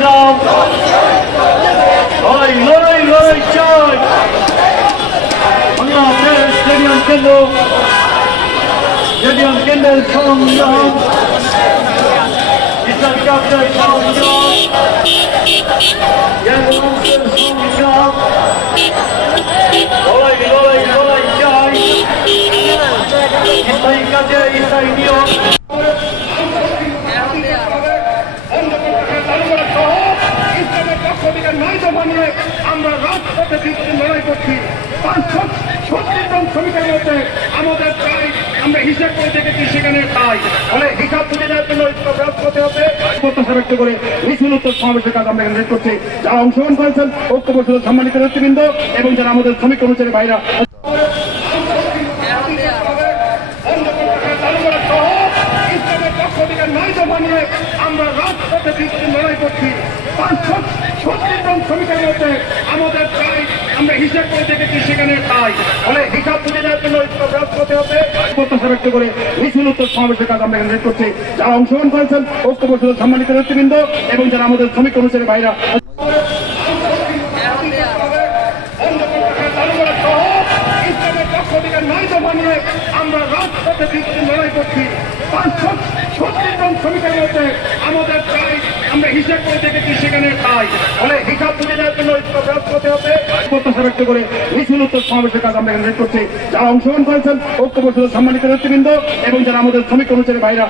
সংগ্রাম লড়াই লড়াই লড়াই চাই বাংলাদেশ স্টেডিয়াম কেন্দ্রের সংগ্রাম ইসলাম কাপের সংগ্রাম সংগ্রাম লড়াই লড়াই লড়াই চাই ইসলামী কাজে ইসলামী নিয়ম আমরা রাজপথে বিরুদ্ধে লড়াই করছি 536 জন শ্রমিকের মধ্যে আমাদের প্রায় আমরা হিসাব করে দেখেছি সেখানে তাই ফলে হিসাব তুলে নেওয়ার জন্য রাজপথে হবে প্রত্যাশা ব্যক্ত করে মিছিল উত্তর সমাবেশের কাজ আমরা এখানে করছি। যারা অংশগ্রহণ করেছেন ঐক্য পরিষদের সম্মানিত নেতৃবৃন্দ এবং যারা আমাদের শ্রমিক কর্মচারী ভাইরা আমরা রাজপথে বিরুদ্ধে লড়াই করছি 536 জন শ্রমিকের মধ্যে আমাদের প্রায় আমরা হিসাব করে দেখেছি সেখানে তাই ফলে হিসাব তুলে নেওয়ার জন্য রাজপথে হবে প্রত্যাশা ব্যক্ত করে মিছিল উত্তর সমাবেশের কাজ আমরা এখানে করছি। যারা অংশগ্রহণ করেছেন ঐক্য পরিষদের সম্মানিত নেতৃবৃন্দ এবং যারা আমাদের শ্রমিক কর্মচারী ভাইরা আমরা রাজপথে বিরুদ্ধে লড়াই করছি 536 জন শ্রমিকের মধ্যে আমাদের প্রায় আমরা হিসাব করে দেখেছি সেখানে তাই ফলে হিসাব তুলে নেওয়ার জন্য রাজপথে হবে প্রত্যাশা ব্যক্ত করে মিছিল উত্তর সমাবেশের কাজ আমরা এখানে করছি। যারা অংশগ্রহণ করেছেন ঐক্য পরিষদের সম্মানিত নেতৃবৃন্দ এবং যারা আমাদের শ্রমিক কর্মচারী ভাইরা